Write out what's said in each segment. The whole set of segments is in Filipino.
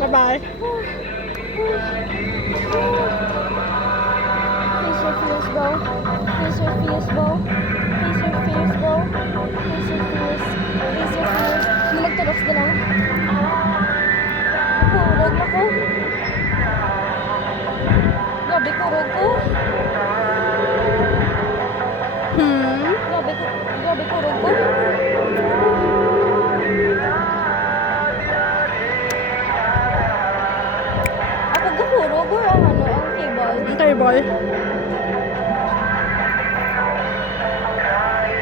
Bye-bye. Face your fears, bro. Face your fears, bro. Face your fears, bro. Face your fears. Face your fears. Nagtuloks na lang. Kurog na ko. Grabe, kurog ko. Grabe, kurog ko. Ako gahurog or ang cable? Ang table.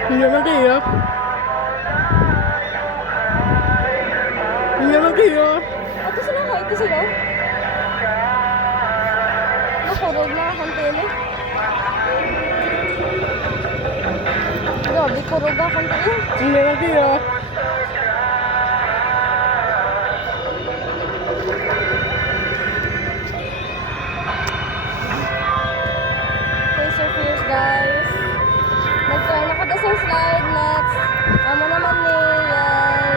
Hindi naman kayo. Hindi naman kayo. Ito sila, ito sila. Nakurog na akong tele. Grabe, kurog akong tele. Hindi naman kayo. Face your fears, guys. Nag-try na ko na sa slide next. Amo naman ni yay.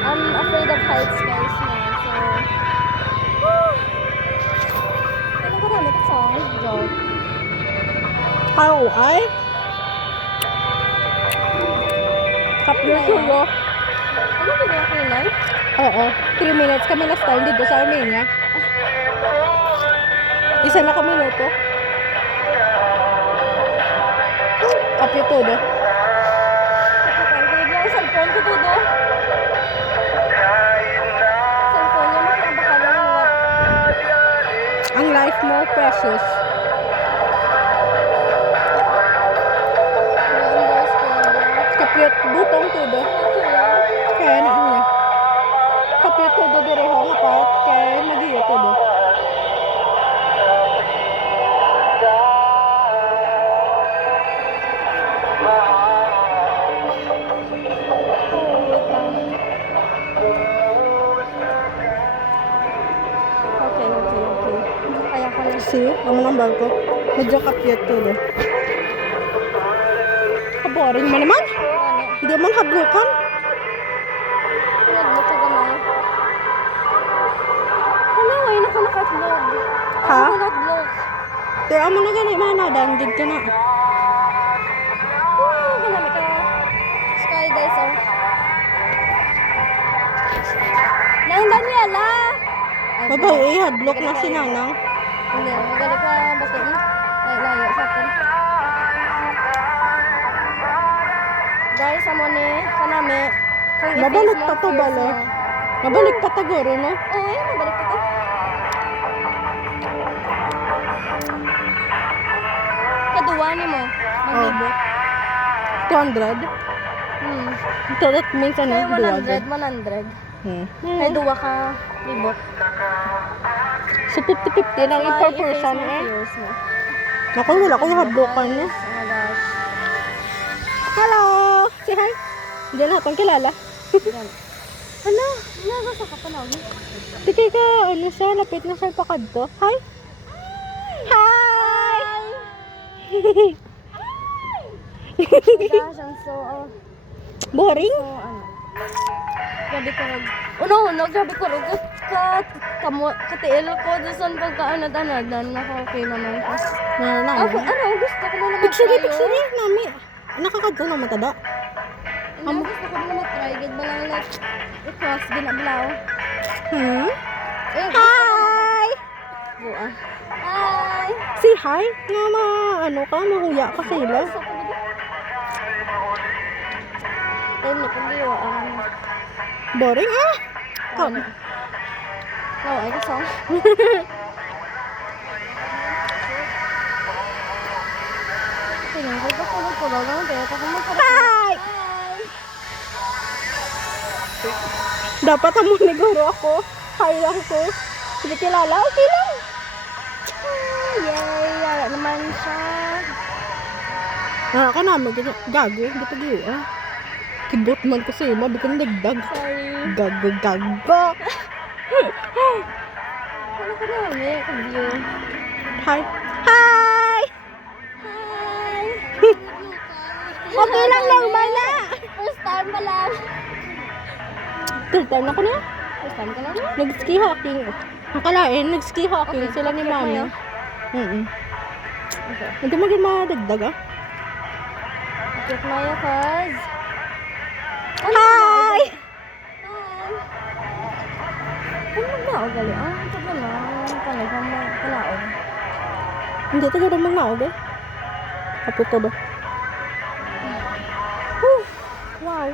I'm afraid of heights, guys. No? So, ano ko namin ito song? Joke. How I? Kapyo sulo. Ano ba yung kulay? Oo. 3 minutes kami na style dito sa Armenia. Isa na kami minuto. Kapyo todo. Kapag yung cellphone ko todo. Cellphone niya makabakal lang what? Ang life mo precious. Reimburse ko. Kapyo butong todo. Kaya na niya. Kapyo todo direho nga part. Kaya magiyo todo. Okay. Kaya ko na. See, ang number ko. Medyo kapyo todo. Kaboring mo naman. Hindi man hablukan. Nag-look ka gamay. Ano, ay naka-vlog. Ha? Nag-vlog. Pero amo na gani mana dandig ka na. Kanami ka. Sky guys, oh. Nang Daniela! Babay, hadlock na si Nanang. Hindi, magaling ka bakit ni? Ay, layo sa akin. Guys, amo ni kanami. Kung Mabalik i-face pa mo to, fears balo. mo. Mabalik pa tagoro, no? Oo, ayun, mabalik pa to. Kaduwa ni mo. Magbibot. 200. So that means ano? Kaya 200. 100. Hmm. Kaya duwa ka libot. So 50-50 lang So, per i-face person mo eh. fears mo. Naku, wala ko yung hadlokan niya. Oh my gosh. Hello! Say hi! Hindi na itong kilala. Yan. Hala, nagasa ka pa na. Tikay ka, ano siya, lapit na siya pakadto. Hi! Hi! Oh my gosh, I'm so, Boring? grabe ko rag. Uno, grabe ko rag. Katiil ko, doon pagkaanad-anadan. Okay naman ko. Ako, gusto ko na naman Picture nami. Nakakadto na matada. Gusto ko na mag-try. Gid ba lang like, i-cross, ginablaw. Hmm? Eh, Hi! buwa. Hi! Say hi? Nga ano ka, mahuya ka sila. Ayun, nakuliwa. Boring ah! Ano? No, ay gusto. Tingnan ko pa kulog-kulog lang. Kaya ako Hi! Dapat amo niguro ako. Hi lang ko. Hindi kilala, okay lang. Yay! Yara naman siya. Ka naman, gago, hindi pa giyo ah. Kibot man ko sa'yo, mabitin dagdag. Sorry. Gago. Ano ka namin? Ka-view. Hi. Hi! Hi! Okay lang ba na? First time pa lang. Third time na ko na. First time ka na rin? Nag-ski hockey. Akalain, nag-ski hockey Okay, sila ni pakyat mami. mo Okay. Hindi mo rin madagdag ah. Pakyat mo yun, cuz. Hi! Hi! Ano magnaog gali? Ang problema, panaog. Hindi tayo rin magnaog eh. Kapit ka ba? Whew! Wow.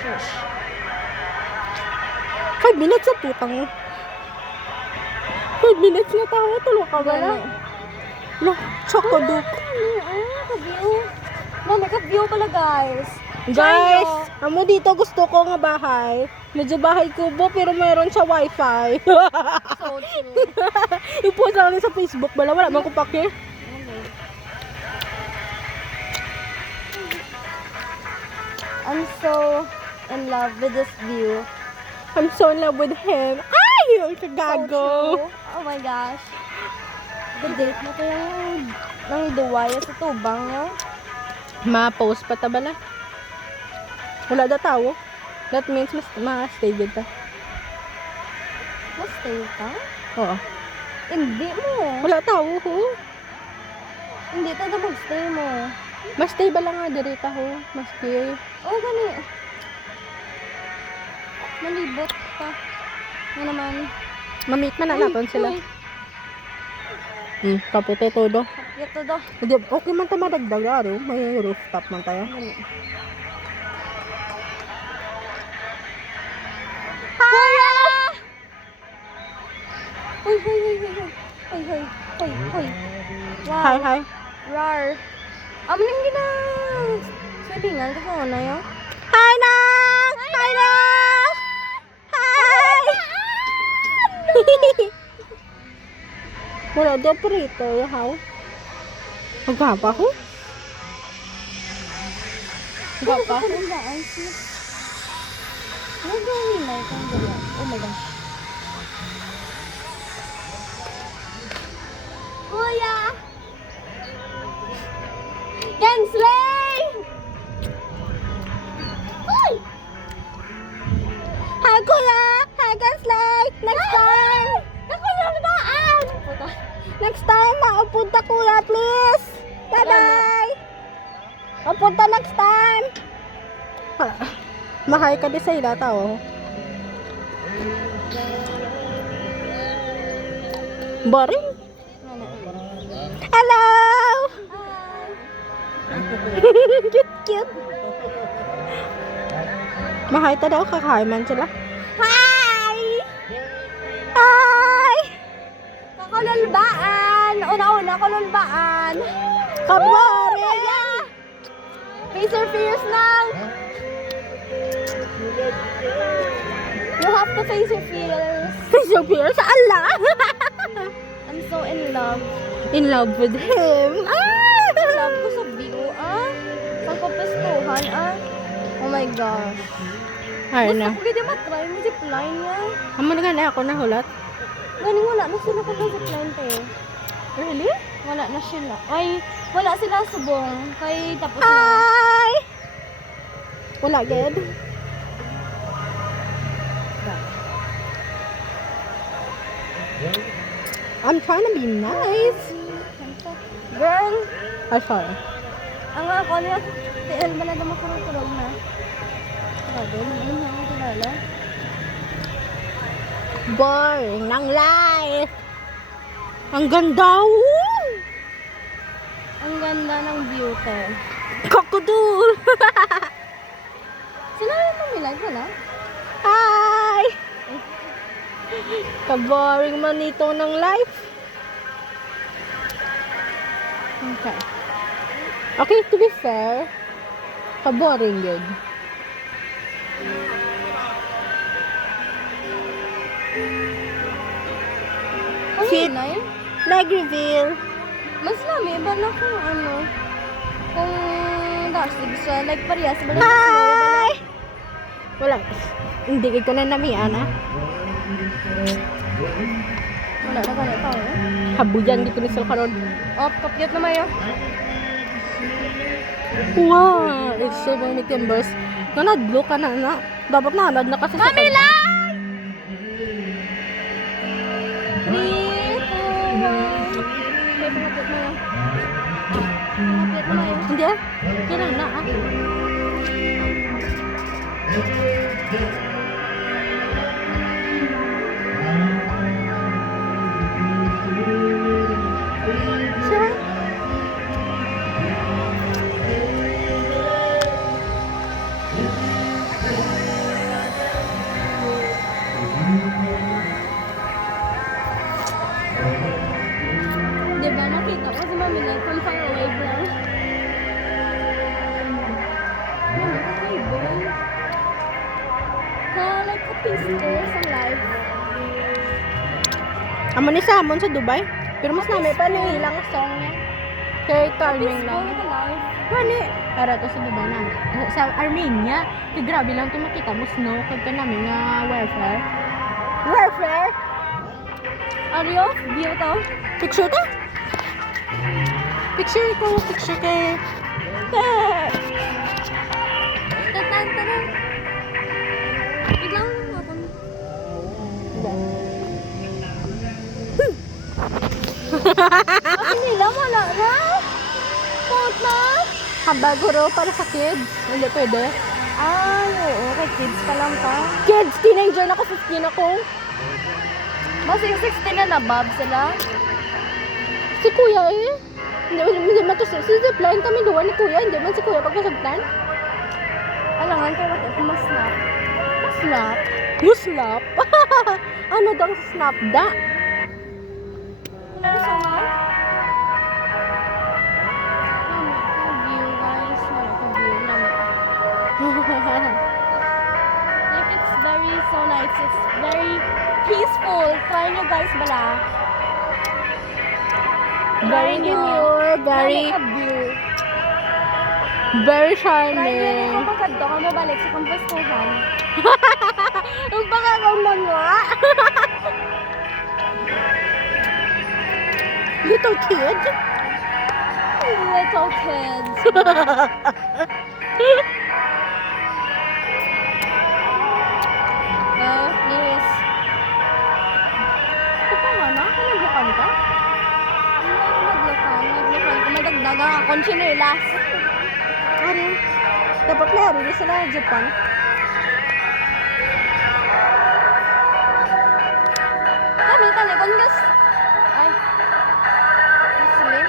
Shush. 5 minutes sa putang. 5 minutes na tayo. Tulog ka ba na? No, chocolate. Ka-view. No, may ka-view pala, guys. Guys, amo dito gusto ko nga bahay. Medyo bahay kubo pero mayroon siya wifi. So true. I-post lang sa Facebook. Wala man ko pake. I'm so in love with this view. I'm so in love with him. Ay! Ang So kagago. true. Oh my gosh. The date na kaya ng duwaya sa tubang, no? Ma-post pa ta bala. Wala da tao. That means ma-stay dito. Stay ka? Oo. Hindi mo. Wala tao ho. Hindi tayo mag-stay mo. Ma-stay ba lang nga dirita ho? Ma-stay. Oh, gani. Malibot pa. Ano naman? Ma-meet man na natin sila. Kapute todo. Ito do. Hindi, okay man ta madagdag aro. May rooftop man tayo. Gani. Hoy, hoy, hoy, hoy, hoy. Hoy, hoy, hoy, hoy. Wow. Hi, hi. Rar. Amin gina. Salingan ko ko na yo. Hi, Nang! Hi, Nang! Hi! Wala daw prito, yahaw. Magpapa ko? Magpapa ko? Oh my gosh. Kuya! Gensley! Uy! Hi, Kuya! Hi, Ganslay! Next time! Nakulunbaan! Next time, maupunta Kuya, please! Bye-bye! Maupunta next time! Mahay ka di sa ila, tao. Boring? Hello! Cute, cute. Mahay ta daw, kakahay man sila. Hi! Hi! Kakulunbaan! Una-una, kulunbaan! Kabore! Face your fears now! You have to face your fears. So fierce, Allah! I'm so in love. In love with him. Ah! In love ko sa view, ah. Pagpapastuhan, ah. Oh my gosh. Ay Gusto na. ko hindi matry mo zipline niya. Amo na nga na ako nahulat. Galing wala na sila kung zipline te. Really? Wala na sila. Ay, wala sila subong. Kay tapos na. Hi! Wala, Ged. I'm trying to be nice. Girl, I'm sorry. ang ako niya, si Elma na naman kurog na. Grabe, ano na ang kilala? Boring ng life. Ang ganda. Woo! Ang ganda ng beauty. Kakudul. Sila yung mamilag, wala? Hi! Ka-boring man ito ng life. Okay. Okay, to be fair, ka-boring yun. Ang Shit. hinay. Leg reveal. Mas lami ba na kung ano? Kung dasig sa like parehas ba na sa Hi! Wala. Hindi ko na namian, ah. wala na ganito eh. Habuyan dito ni Sal karon. Op, kapyat na mayo. Wow! It's so many timbers. Nanadlo ka na na. Dapat nahanad na kasi Mami sa... lang! 3, 2, 1. May pangapit mo yun. Pangapit mo yun. Hindi ah. Kailan na ah. Sure. Diba nakita ko si Mami lang from far away lang. Mami, kakaiba. Like a peaceful sa life. Amo ni Samon sa Dubai. Pero mas namin pa nilang song niya. Kay Calming lang. Peaceful sa life. Gani. Para to sa Dubai na. Sa Armenia. Kaya grabe lang ito makita mo snow. Kagka namin nga warfare. Warfare? Aryo, view to. Picture to? Picture ko. Picture kay... Tatan, tatan. Biglang ako. Ako nila, wala na. Puta. Hambag huro para sa kids. Hindi pwede. Ay, oo. Kay kids pa lang ka. Kids, teenager na ako. 15 ako. Mas yung 16 na nabab sila. Si Kuya eh. Hindi man to si zipline kami duwa ni Kuya. Hindi man si Kuya pagkasagtan. Alangan kayo bakit mas-snap. Snap. Muslap. Ano daw sa snap da? Wala na sama? Mami, ka-view guys. Wala ka-view. Like it's very so nice. It's very peaceful. Try nyo guys bala. Very demure, very Try charming. nyo kapag ka mabalik sa kampustuhan. Ang pakakaw na nga. Little kid. Little kids. Please. Ito pa nga na, kanaglakan ka? Naglakan ko. Madagdaga akong chinelas. Ano? Dapat meron din sila sa Japan. Kami tali kung gas. Ay. Muslim.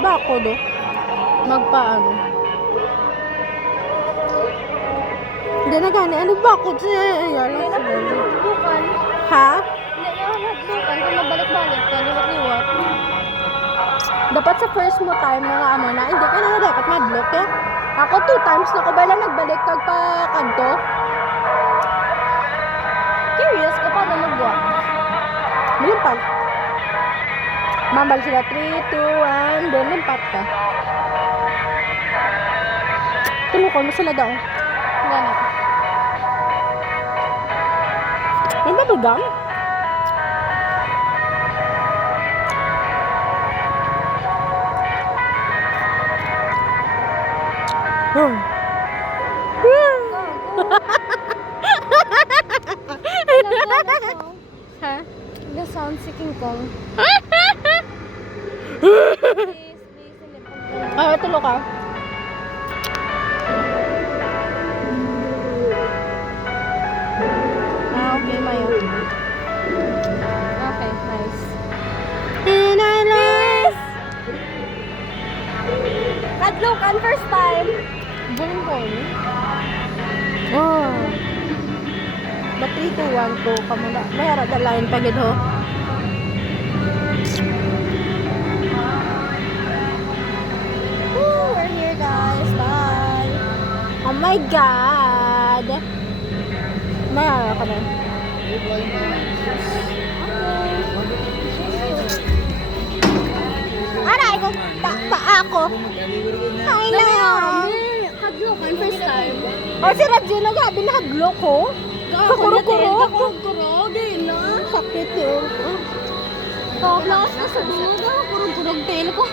Bako do. Magpaano. Hindi na gani. Ano bakod siya? Ayan lang Kaya sila. bukan. Ha? Hindi na nagbukan. Kung mabalik-balik ka, liwat-liwat. Dapat sa first mo time na nga amo na, hindi ka na dapat madlock eh. Ako 2 times na ko ba lang nagbalik kag pa kanto. Curious ka pa na magbuwa. Limpag. Mambal sila 3, 2, 1, then limpat ka. Tulukon mo sila daw. Gana. May babagang? Hmm. Ha? The sound si King Kong. Please, hindi po. Ah, tulog ka. Ah, okay, Mayo. Okay, nice. And I love. Kadlukan first time. Ganun ko eh. Oh. Ba 3, 2, 1, 2 ka muna. Mayara da line pagid ho. Woo, we're here guys. Bye. Oh my God! Mayara ka na. Aray ko, pa ako. Ay na. Kadlukan first time. O si Radyo na gabi nakaglo ko. Kakuro-kuro. Kakuro-kuro. Di na. Sakit yun. Kablas na sa duda. Kurog-kurog tail ko.